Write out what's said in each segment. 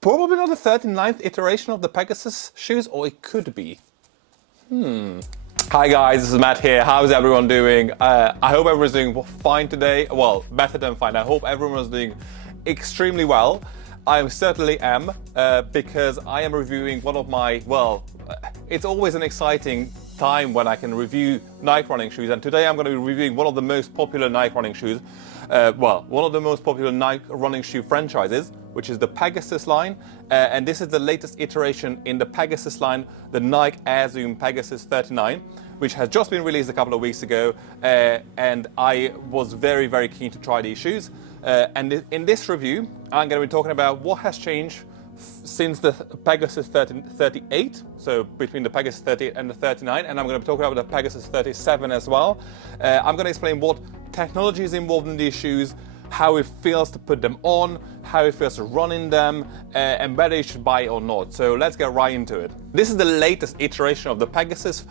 Probably not the 39th iteration of the Pegasus shoes, or it could be. Hi guys, this is Matt here. How's everyone doing? I hope everyone's doing fine today. Well, better than fine. I hope everyone's doing extremely well. I certainly am, because I am reviewing one of my, it's always an exciting time when I can review Nike running shoes, and today I'm going to be reviewing one of the most popular Nike running shoes, one of the most popular Nike running shoe franchises, which is the Pegasus line, and this is the latest iteration in the Pegasus line, the Nike Air Zoom Pegasus 39, which has just been released a couple of weeks ago, and I was very, very keen to try these shoes. And in this review, I'm going to be talking about what has changed since the Pegasus 38, so between the Pegasus 38 and the 39, and I'm going to be talking about the Pegasus 37 as well. I'm going to explain what technology is involved in these shoes, how it feels to put them on, how it feels to run in them, and whether you should buy it or not. So let's get right into it. This is the latest iteration of the Pegasus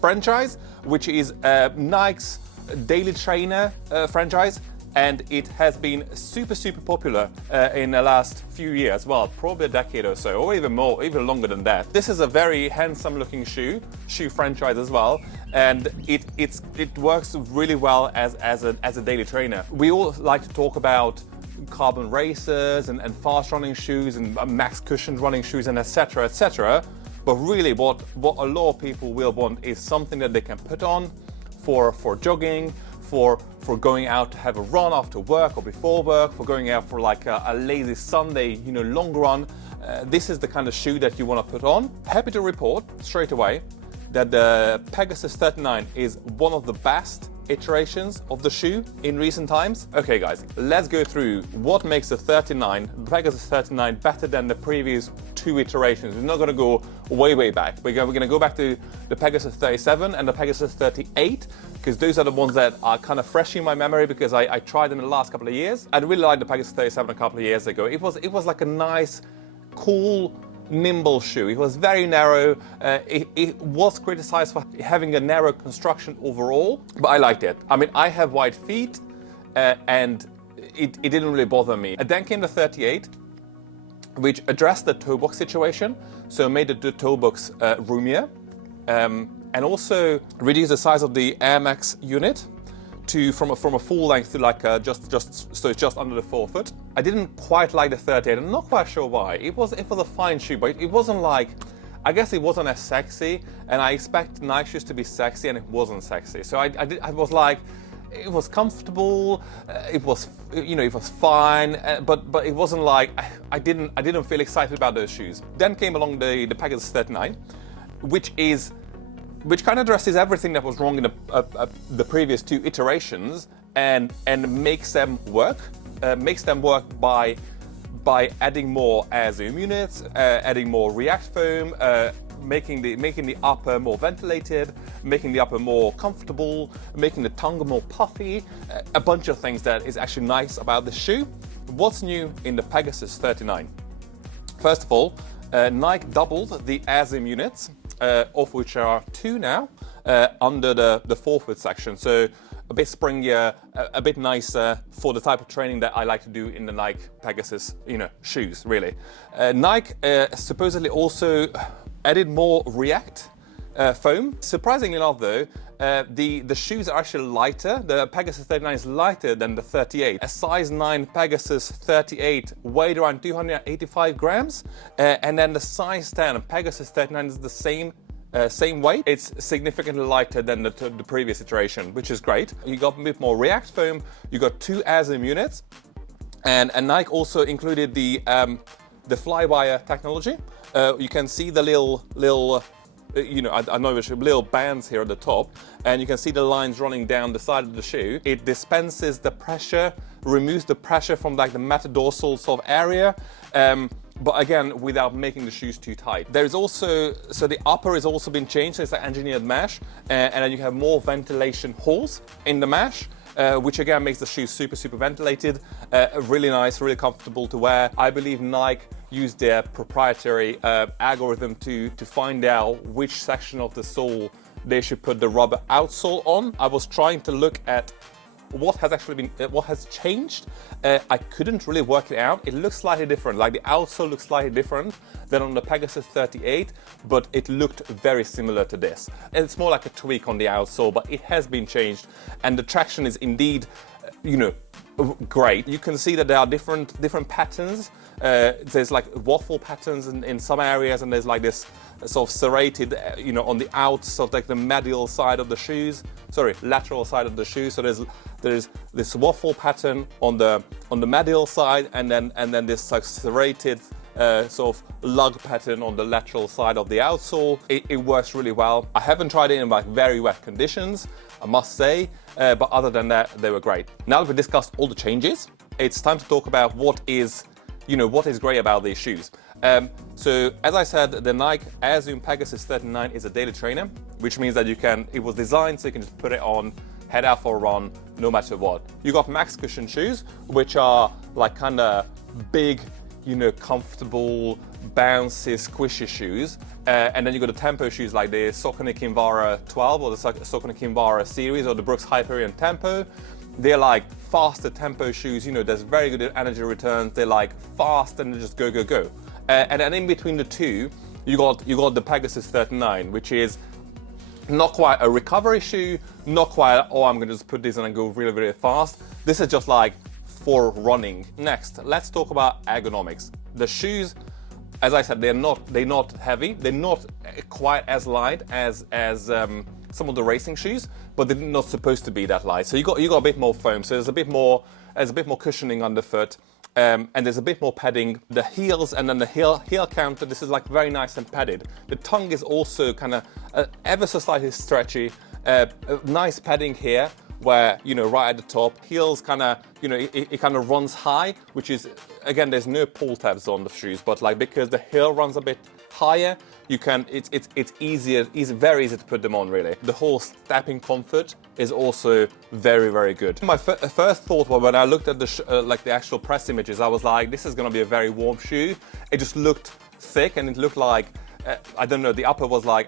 franchise, which is Nike's daily trainer franchise. And it has been super popular in the last few years, well, probably a decade or so, or even more, even longer than that. This is a very handsome looking shoe franchise as well, and it works really well as a daily trainer. We all like to talk about carbon racers and fast running shoes and max cushioned running shoes and etc. But really what a lot of people will want is something that they can put on for jogging, for going out to have a run after work or before work, for going out for like a lazy Sunday, long run. This is the kind of shoe that you want to put on. Happy to report straight away that the Pegasus 39 is one of the best iterations of the shoe in recent times. Okay guys, let's go through what makes the Pegasus 39 better than the previous two iterations. We're not going to go way back. We're going to go back to the Pegasus 37 and the Pegasus 38, because those are the ones that are kind of fresh in my memory because I tried them in the last couple of years. I really liked the Pegasus 37 a couple of years ago. It was like a nice, cool, nimble shoe. It was very narrow. It was criticized for having a narrow construction overall, but I liked it. I mean, I have wide feet, and it didn't really bother me. And then came the 38, which addressed the toe box situation, so made the toe box roomier, and also reduced the size of the Air Max unit from a full length to like so it's just under the 4 foot. I didn't quite like the 38. I'm not quite sure why. It was a fine shoe, but it wasn't like, I guess it wasn't as sexy, and I expect Nike shoes to be sexy, and it wasn't sexy. So I was like, it was comfortable, it was fine, but it wasn't like I didn't feel excited about those shoes. Then came along the Pegasus 39, which kind of addresses everything that was wrong in the previous two iterations, and makes them work. Makes them work by adding more Air Zoom units, adding more React foam, making the upper more ventilated, making the upper more comfortable, making the tongue more puffy, a bunch of things that is actually nice about the shoe. What's new in the Pegasus 39? First of all, Nike doubled the Air Zoom units, of which there are two now, under the 4 foot section. So a bit springier, a bit nicer for the type of training that I like to do in the Nike Pegasus, shoes, really. Nike supposedly also added more React foam. Surprisingly enough though, the shoes are actually lighter. The Pegasus 39 is lighter than the 38. A size 9 Pegasus 38 weighed around 285 grams, and then the size 10 Pegasus 39 is the same weight. It's significantly lighter than the previous iteration, which is great. You got a bit more React foam. You got two Air Zoom units, and Nike also included the Flywire technology. You can see the little. I know it's little bands here at the top, and you can see the lines running down the side of the shoe. It dispenses the pressure, removes the pressure from like the metadorsal sort of area, but again, without making the shoes too tight. There's also, so the upper has also been changed, so it's an engineered mesh, and then you have more ventilation holes in the mesh, which again makes the shoes super ventilated, really nice, really comfortable to wear. I believe Nike used their proprietary algorithm to find out which section of the sole they should put the rubber outsole on. I was trying to look at what has changed, I couldn't really work it out. It looks slightly different, like the outsole looks slightly different than on the Pegasus 38, but it looked very similar to this. It's more like a tweak on the outsole, but it has been changed, and the traction is indeed, great. You can see that there are different patterns. There's like waffle patterns in some areas, and there's like this sort of serrated, on the out, sort of like the lateral side of the shoes. So there's this waffle pattern on the medial side, and then this like serrated sort of lug pattern on the lateral side of the outsole. It works really well. I haven't tried it in like very wet conditions, I must say, but other than that, they were great. Now that we've discussed all the changes, it's time to talk about what is great about these shoes. So as I said, the Nike Air Zoom Pegasus 39 is a daily trainer, which means that it was designed so you can just put it on, head out for a run, no matter what. You got max cushion shoes, which are like kind of big, comfortable, bouncy, squishy shoes. And then you got the tempo shoes like the Saucony Kinvara 12 or the Saucony Kinvara series or the Brooks Hyperion Tempo. They're like faster tempo shoes, there's very good energy returns. They're like fast and they just go, go, go. And then in between the two, you got the Pegasus 39, which is not quite a recovery shoe, not quite, I'm gonna just put this on and go really, really fast. This is just like for running. Next, let's talk about ergonomics. The shoes, as I said, they're not heavy. They're not quite as light as some of the racing shoes, but they're not supposed to be that light. So you got a bit more foam. So there's a bit more cushioning underfoot, and there's a bit more padding. The heels and then the heel counter. This is like very nice and padded. The tongue is also kind of ever so slightly stretchy. Nice padding here, where right at the top, heels kind of it kind of runs high, which is, again, there's no pull tabs on the shoes, but like because the heel runs a bit higher, it's very easy to put them on, really. The whole stepping comfort is also very, very good. My first thought was, when I looked at the actual press images, I was like, this is going to be a very warm shoe. It just looked thick, and it looked like, I don't know, the upper was like,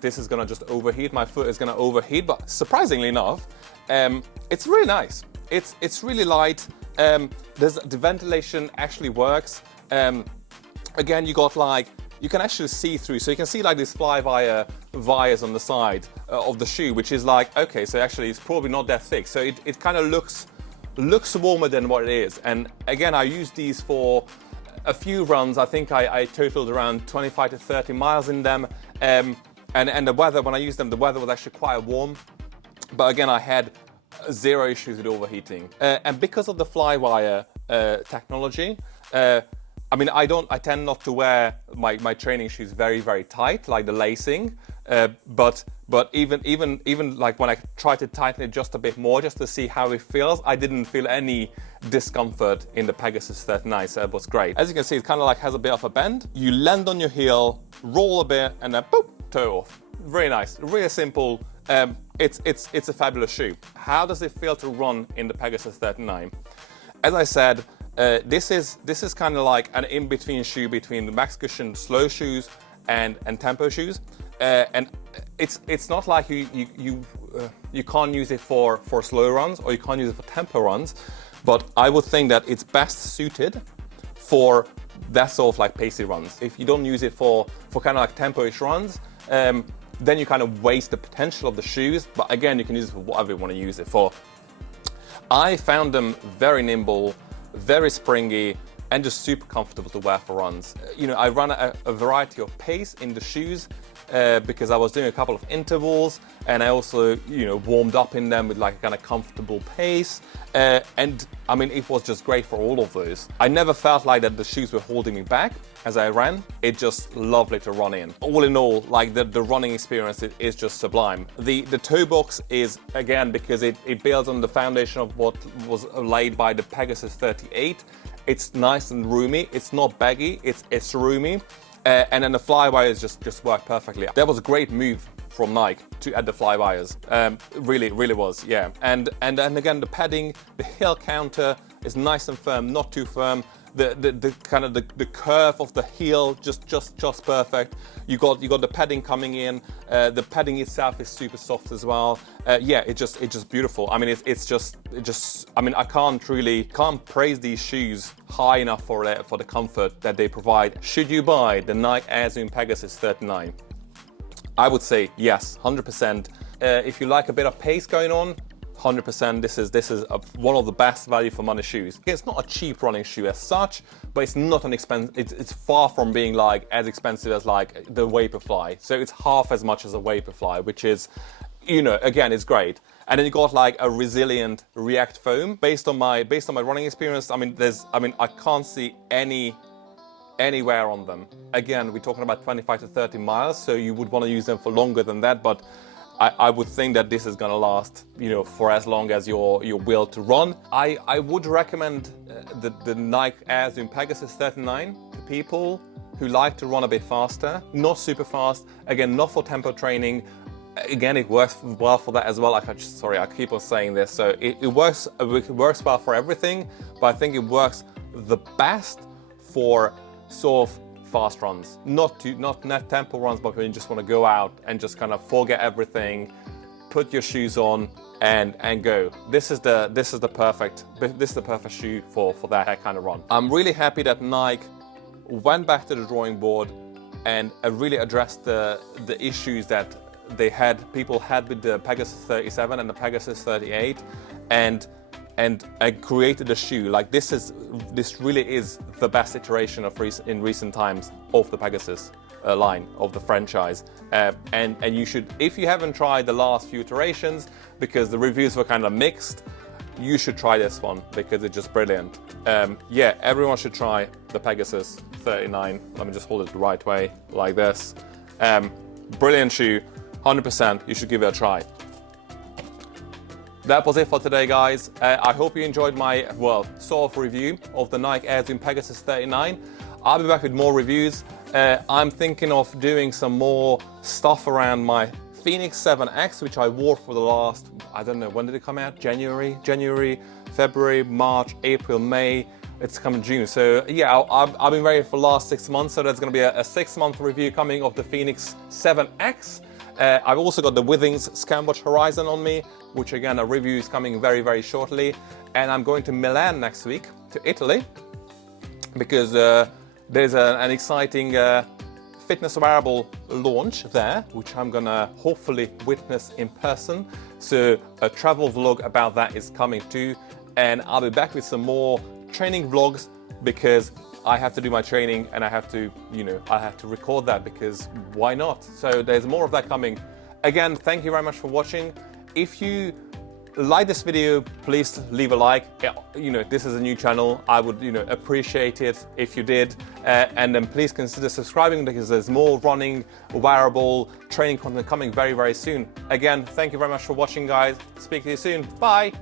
this is gonna just overheat, my foot is gonna overheat, but surprisingly enough, it's really nice. It's really light. The ventilation actually works. Again, you can actually see through, so you can see like these Flywire wires on the side of the shoe, which is like, okay, so actually it's probably not that thick. So it kind of looks warmer than what it is. And again, I use these for a few runs. I think I totaled around 25 to 30 miles in them. And the weather, when I used them, the weather was actually quite warm. But again, I had zero issues with overheating. And because of the Flywire technology, I tend not to wear my training shoes very, very tight, like the lacing. But even like when I try to tighten it just a bit more, just to see how it feels, I didn't feel any discomfort in the Pegasus 39, so it was great. As you can see, it kind of like has a bit of a bend. You land on your heel, roll a bit, and then boop, toe off. Very nice, really simple. It's a fabulous shoe. How does it feel to run in the Pegasus 39? As I said, this is kind of like an in-between shoe between the max cushion slow shoes and tempo shoes. And it's not like you can't use it for slow runs or you can't use it for tempo runs, but I would think that it's best suited for that sort of like pacey runs. If you don't use it for kind of like tempo-ish runs, then you kind of waste the potential of the shoes. But again, you can use it for whatever you want to use it for. I found them very nimble, very springy, and just super comfortable to wear for runs. I run a variety of pace in the shoes because I was doing a couple of intervals, and I also, warmed up in them with like a kind of comfortable pace. And it was just great for all of those. I never felt like that the shoes were holding me back as I ran. It's just lovely to run in. All in all, like the running experience is just sublime. The toe box is, again, because it builds on the foundation of what was laid by the Pegasus 38. It's nice and roomy. It's not baggy. It's roomy. And then the Flywires just work perfectly. That was a great move from Nike to add the Flywires. Really, really was, yeah. And then again, the padding, the heel counter is nice and firm, not too firm. the kind of the curve of the heel just perfect. You got the padding coming in. The padding itself is super soft as well. Yeah, it's just beautiful. I mean, it's just I mean, I can't praise these shoes high enough for the comfort that they provide. Should you buy the Nike Air Zoom Pegasus 39? I would say yes, 100%. If you like a bit of pace going on, 100%. This is one of the best value for money shoes. It's not a cheap running shoe as such, but it's not an expensive. It's far from being like as expensive as like the Vaporfly. So it's half as much as a Vaporfly, which is, you know, again, it's great. And then you got like a resilient React foam. Based on my running experience, I mean, I can't see any wear on them. Again, we're talking about 25 to 30 miles, so you would want to use them for longer than that, but I would think that this is going to last, you know, for as long as your will to run. I would recommend the Nike Air Zoom Pegasus 39 to people who like to run a bit faster, not super fast. Again, not for tempo training. Again, it works well for that as well. Sorry, I keep on saying this. So it works well for everything, but I think it works the best for sort of fast runs, not tempo runs, but when you just want to go out and just kind of forget everything, put your shoes on and go. This is the perfect shoe for that kind of run. I'm really happy that Nike went back to the drawing board and really addressed the issues that people had with the Pegasus 37 and the Pegasus 38, and created a shoe. Like this really is the best iteration in recent times of the Pegasus line of the franchise. And you should, if you haven't tried the last few iterations, because the reviews were kind of mixed, you should try this one because it's just brilliant. Yeah, everyone should try the Pegasus 39. Let me just hold it the right way, like this. Brilliant shoe, 100%. You should give it a try. That was it for today, guys. I hope you enjoyed my, sort of review of the Nike Air Zoom Pegasus 39. I'll be back with more reviews. I'm thinking of doing some more stuff around my Phoenix 7X, which I wore for the last, I don't know, when did it come out? January, February, March, April, May. It's coming June. So yeah, I've been wearing it for the last 6 months. So there's going to be a 6-month review coming of the Phoenix 7X. I've also got the Withings Scamwatch Horizon on me, which again, a review is coming very, very shortly. And I'm going to Milan next week, to Italy, because there's an exciting fitness wearable launch there, which I'm gonna hopefully witness in person. So a travel vlog about that is coming too. And I'll be back with some more training vlogs because I have to do my training and I have to record that because why not? So there's more of that coming. Again, thank you very much for watching. If you like this video, please leave a like. You know, this is a new channel. I would, appreciate it if you did. And then please consider subscribing because there's more running, wearable, training content coming very, very soon. Again, thank you very much for watching, guys. Speak to you soon. Bye.